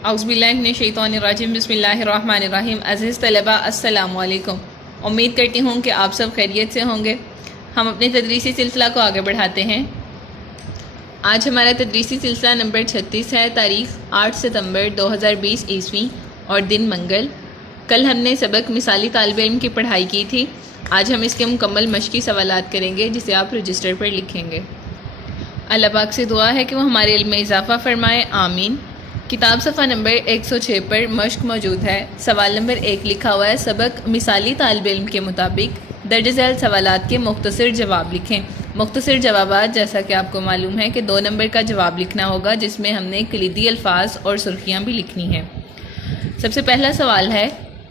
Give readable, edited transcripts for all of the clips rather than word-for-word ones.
اعوذ باللہ من الشیطان الرجیم بسم اللہ الرحمن الرحیم۔ عزیز طلباء السلام علیکم، امید کرتی ہوں کہ آپ سب خیریت سے ہوں گے۔ ہم اپنے تدریسی سلسلہ کو آگے بڑھاتے ہیں۔ آج ہمارا تدریسی سلسلہ نمبر 36 ہے، تاریخ 8 ستمبر 2020 عیسوی اور دن منگل۔ کل ہم نے سبق مثالی طالب علم کی پڑھائی کی تھی، آج ہم اس کے مکمل مشقی سوالات کریں گے جسے آپ رجسٹر پر لکھیں گے۔ اللہ پاک سے دعا ہے کہ وہ ہمارے علم میں اضافہ فرمائے، آمین۔ کتاب صفحہ نمبر 106 پر مشق موجود ہے۔ سوال نمبر 1 لکھا ہوا ہے، سبق مثالی طالب علم کے مطابق درج ذیل سوالات کے مختصر جواب لکھیں۔ مختصر جوابات جیسا کہ آپ کو معلوم ہے کہ 2 نمبر کا جواب لکھنا ہوگا، جس میں ہم نے کلیدی الفاظ اور سرخیاں بھی لکھنی ہیں۔ سب سے پہلا سوال ہے،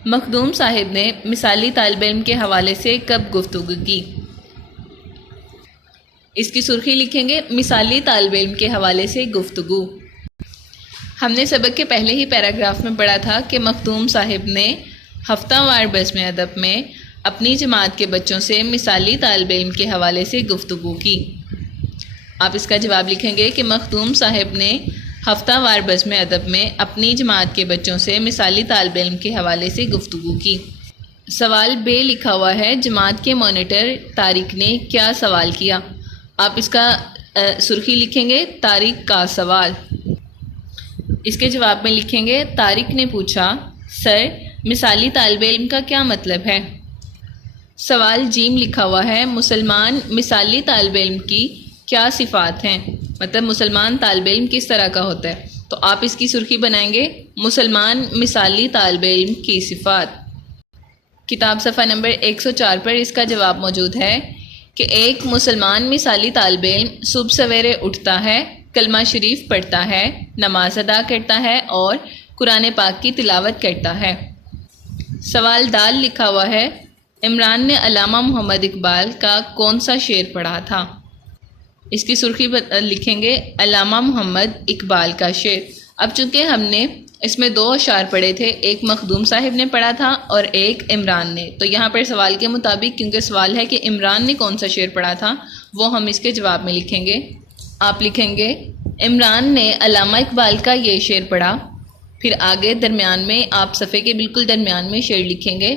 مخدوم صاحب نے مثالی طالب علم کے حوالے سے کب گفتگو کی؟ اس کی سرخی لکھیں گے، مثالی طالب علم کے حوالے سے گفتگو۔ ہم نے سبق کے پہلے ہی پیراگراف میں پڑھا تھا کہ مخدوم صاحب نے ہفتہ وار بزم ادب میں اپنی جماعت کے بچوں سے مثالی طالب علم کے حوالے سے گفتگو کی۔ آپ اس کا جواب لکھیں گے کہ مخدوم صاحب نے ہفتہ وار بزم ادب میں اپنی جماعت کے بچوں سے مثالی طالب علم کے حوالے سے گفتگو کی۔ سوال بے لکھا ہوا ہے، جماعت کے مانیٹر طارق نے کیا سوال کیا؟ آپ اس کا سرخی لکھیں گے، طارق کا سوال۔ اس کے جواب میں لکھیں گے، طارق نے پوچھا، سر مثالی طالب علم کا کیا مطلب ہے؟ سوال جیم لکھا ہوا ہے، مسلمان مثالی طالب علم کی کیا صفات ہیں؟ مطلب مسلمان طالب علم کس طرح کا ہوتا ہے؟ تو آپ اس کی سرخی بنائیں گے، مسلمان مثالی طالب علم کی صفات۔ کتاب صفحہ نمبر 104 پر اس کا جواب موجود ہے کہ ایک مسلمان مثالی طالب علم صبح سویرے اٹھتا ہے، کلمہ شریف پڑھتا ہے، نماز ادا کرتا ہے اور قرآن پاک کی تلاوت کرتا ہے۔ سوال دال لکھا ہوا ہے، عمران نے علامہ محمد اقبال کا کون سا شعر پڑھا تھا؟ اس کی سرخی لکھیں گے، علامہ محمد اقبال کا شعر۔ اب چونکہ ہم نے اس میں 2 اشعار پڑھے تھے، ایک مخدوم صاحب نے پڑھا تھا اور ایک عمران نے، تو یہاں پر سوال کے مطابق کیونکہ سوال ہے کہ عمران نے کون سا شعر پڑھا تھا، وہ ہم اس کے جواب میں لکھیں گے۔ آپ لکھیں گے، عمران نے علامہ اقبال کا یہ شعر پڑھا، پھر آگے درمیان میں آپ صفحے کے بالکل درمیان میں شعر لکھیں گے،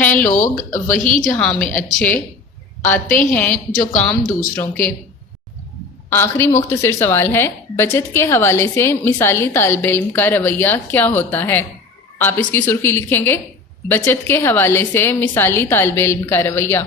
ہیں لوگ وہی جہاں میں اچھے، آتے ہیں جو کام دوسروں کے۔ آخری مختصر سوال ہے، بچت کے حوالے سے مثالی طالب علم کا رویہ کیا ہوتا ہے؟ آپ اس کی سرخی لکھیں گے، بچت کے حوالے سے مثالی طالب علم کا رویہ۔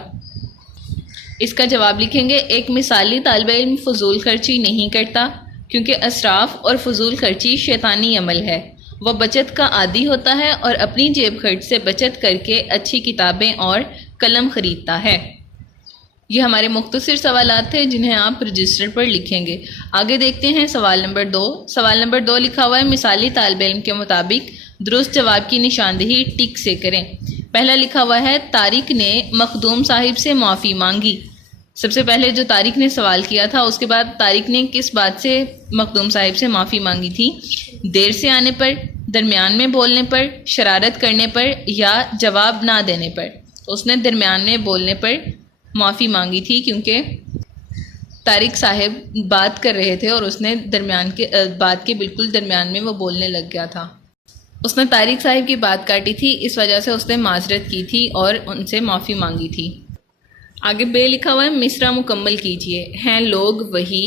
اس کا جواب لکھیں گے، ایک مثالی طالب علم فضول خرچی نہیں کرتا، کیونکہ اسراف اور فضول خرچی شیطانی عمل ہے۔ وہ بچت کا عادی ہوتا ہے اور اپنی جیب خرچ سے بچت کر کے اچھی کتابیں اور قلم خریدتا ہے۔ یہ ہمارے مختصر سوالات تھے جنہیں آپ رجسٹر پر لکھیں گے۔ آگے دیکھتے ہیں سوال نمبر 2۔ سوال نمبر 2 لکھا ہوا ہے، مثالی طالب علم کے مطابق درست جواب کی نشاندہی ٹک سے کریں۔ پہلا لکھا ہوا ہے، طارق نے مخدوم صاحب سے معافی مانگی۔ سب سے پہلے جو طارق نے سوال کیا تھا، اس کے بعد طارق نے کس بات سے مخدوم صاحب سے معافی مانگی تھی؟ دیر سے آنے پر، درمیان میں بولنے پر، شرارت کرنے پر یا جواب نہ دینے پر؟ تو اس نے درمیان میں بولنے پر معافی مانگی تھی، کیونکہ طارق صاحب بات کر رہے تھے اور اس نے بات کے بالکل درمیان میں وہ بولنے لگ گیا تھا۔ اس نے طارق صاحب کی بات کاٹی تھی، اس وجہ سے اس نے معذرت کی تھی اور ان سے معافی مانگی تھی۔ آگے بے لکھا ہوا ہے، مصرع مکمل کیجئے، ہیں لوگ وہی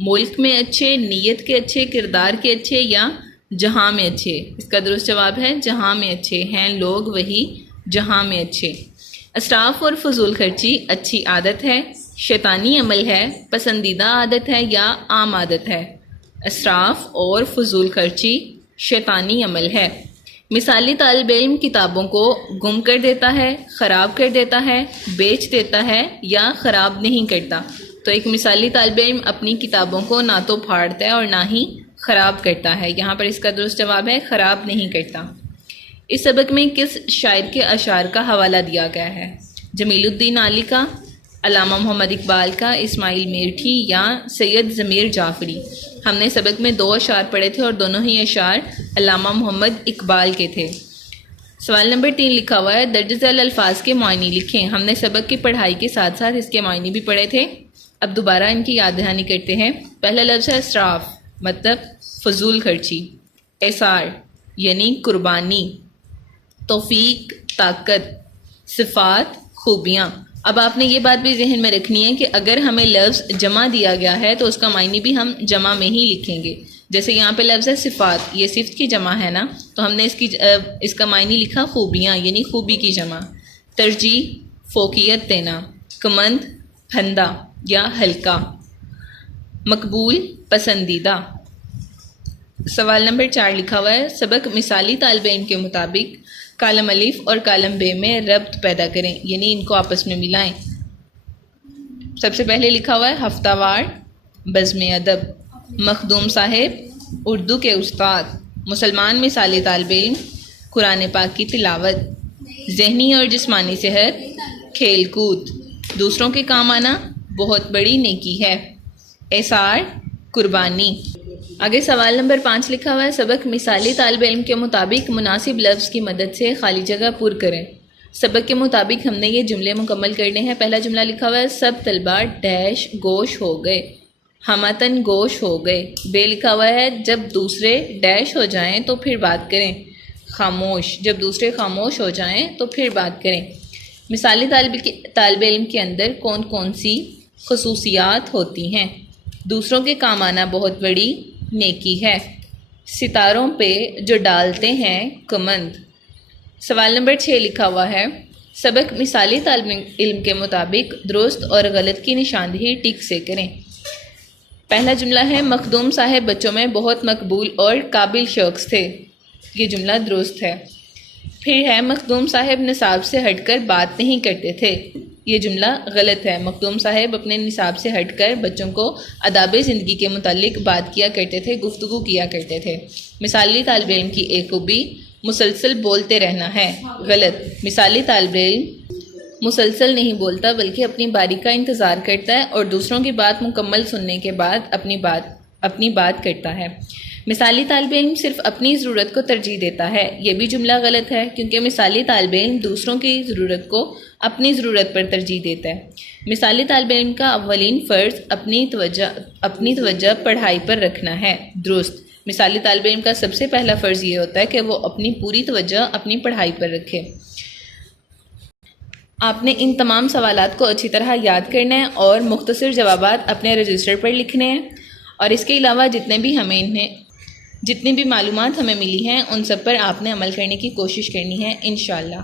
ملک میں اچھے، نیت کے اچھے، کردار کے اچھے یا جہاں میں اچھے؟ اس کا درست جواب ہے جہاں میں اچھے، ہیں لوگ وہی جہاں میں اچھے۔ اسراف اور فضول خرچی اچھی عادت ہے، شیطانی عمل ہے، پسندیدہ عادت ہے یا عام عادت ہے؟ اسراف اور فضول خرچی شیطانی عمل ہے۔ مثالی طالب علم کتابوں کو گم کر دیتا ہے، خراب کر دیتا ہے، بیچ دیتا ہے یا خراب نہیں کرتا؟ تو ایک مثالی طالب علم اپنی کتابوں کو نہ تو پھاڑتا ہے اور نہ ہی خراب کرتا ہے۔ یہاں پر اس کا درست جواب ہے خراب نہیں کرتا۔ اس سبق میں کس شاعر کے اشعار کا حوالہ دیا گیا ہے؟ جمیل الدین علی کا، علامہ محمد اقبال کا، اسماعیل میرٹھی یا سید ضمیر جعفری؟ ہم نے سبق میں 2 اشعار پڑھے تھے اور دونوں ہی اشعار علامہ محمد اقبال کے تھے۔ سوال نمبر 3 لکھا ہوا ہے، درج ذیل الفاظ کے معنی لکھیں۔ ہم نے سبق کی پڑھائی کے ساتھ ساتھ اس کے معنی بھی پڑھے تھے، اب دوبارہ ان کی یاد دہانی کرتے ہیں۔ پہلا لفظ ہے اسراف، مطلب فضول خرچی۔ ایثار یعنی قربانی، توفیق طاقت، صفات خوبیاں۔ اب آپ نے یہ بات بھی ذہن میں رکھنی ہے کہ اگر ہمیں لفظ جمع دیا گیا ہے تو اس کا معنی بھی ہم جمع میں ہی لکھیں گے۔ جیسے یہاں پہ لفظ ہے صفات، یہ صفت کی جمع ہے نا، تو ہم نے اس کا معنی لکھا خوبیاں یعنی خوبی کی جمع۔ ترجیح فوقیت دینا، کمند پھندا یا ہلکا، مقبول پسندیدہ۔ سوال نمبر 4 لکھا ہوا ہے، سبق مثالی طالب علم کے مطابق کالم الف اور کالم بے میں ربط پیدا کریں، یعنی ان کو آپس میں ملائیں۔ سب سے پہلے لکھا ہوا ہے ہفتہ وار بزم ادب، مخدوم صاحب اردو کے استاد، مسلمان مثالی طالب علم قرآن پاک کی تلاوت، ذہنی اور جسمانی صحت کھیل کود، دوسروں کے کام آنا بہت بڑی نیکی ہے، ایثار قربانی۔ آگے سوال نمبر 5 لکھا ہوا ہے، سبق مثالی طالب علم کے مطابق مناسب لفظ کی مدد سے خالی جگہ پر کریں۔ سبق کے مطابق ہم نے یہ جملے مکمل کرنے ہیں۔ پہلا جملہ لکھا ہوا ہے، سب طلبہ ڈیش گوش ہو گئے، ہمتن گوش ہو گئے۔ بے لکھا ہوا ہے، جب دوسرے ڈیش ہو جائیں تو پھر بات کریں، خاموش، جب دوسرے خاموش ہو جائیں تو پھر بات کریں۔ مثالی طالب علم کے اندر کون کون سی خصوصیات ہوتی ہیں؟ دوسروں کے کام آنا بہت بڑی نیکی ہے، ستاروں پہ جو ڈالتے ہیں کمند۔ سوال نمبر 6 لکھا ہوا ہے، سبق مثالی طالب علم کے مطابق درست اور غلط کی نشاندہی ٹک سے کریں۔ پہلا جملہ ہے، مخدوم صاحب بچوں میں بہت مقبول اور قابل شخص تھے، یہ جملہ درست ہے۔ پھر ہے، مخدوم صاحب نصاب سے ہٹ کر بات نہیں کرتے تھے، یہ جملہ غلط ہے۔ مخدوم صاحب اپنے نصاب سے ہٹ کر بچوں کو آداب زندگی کے متعلق بات کیا کرتے تھے، گفتگو کیا کرتے تھے۔ مثالی طالب علم کی ایک خوبی مسلسل بولتے رہنا ہے، غلط۔ مثالی طالب علم مسلسل نہیں بولتا بلکہ اپنی باری کا انتظار کرتا ہے اور دوسروں کی بات مکمل سننے کے بعد اپنی بات کرتا ہے۔ مثالی طالب علم صرف اپنی ضرورت کو ترجیح دیتا ہے، یہ بھی جملہ غلط ہے کیونکہ مثالی طالب علم دوسروں کی ضرورت کو اپنی ضرورت پر ترجیح دیتا ہے۔ مثالی طالب علم کا اولین فرض اپنی توجہ پڑھائی پر رکھنا ہے، درست۔ مثالی طالب علم کا سب سے پہلا فرض یہ ہوتا ہے کہ وہ اپنی پوری توجہ اپنی پڑھائی پر رکھے۔ آپ نے ان تمام سوالات کو اچھی طرح یاد کرنا ہے اور مختصر جوابات اپنے رجسٹر پر لکھنے ہیں، اور اس کے علاوہ جتنی بھی معلومات ہمیں ملی ہیں ان سب پر آپ نے عمل کرنے کی کوشش کرنی ہے انشاءاللہ۔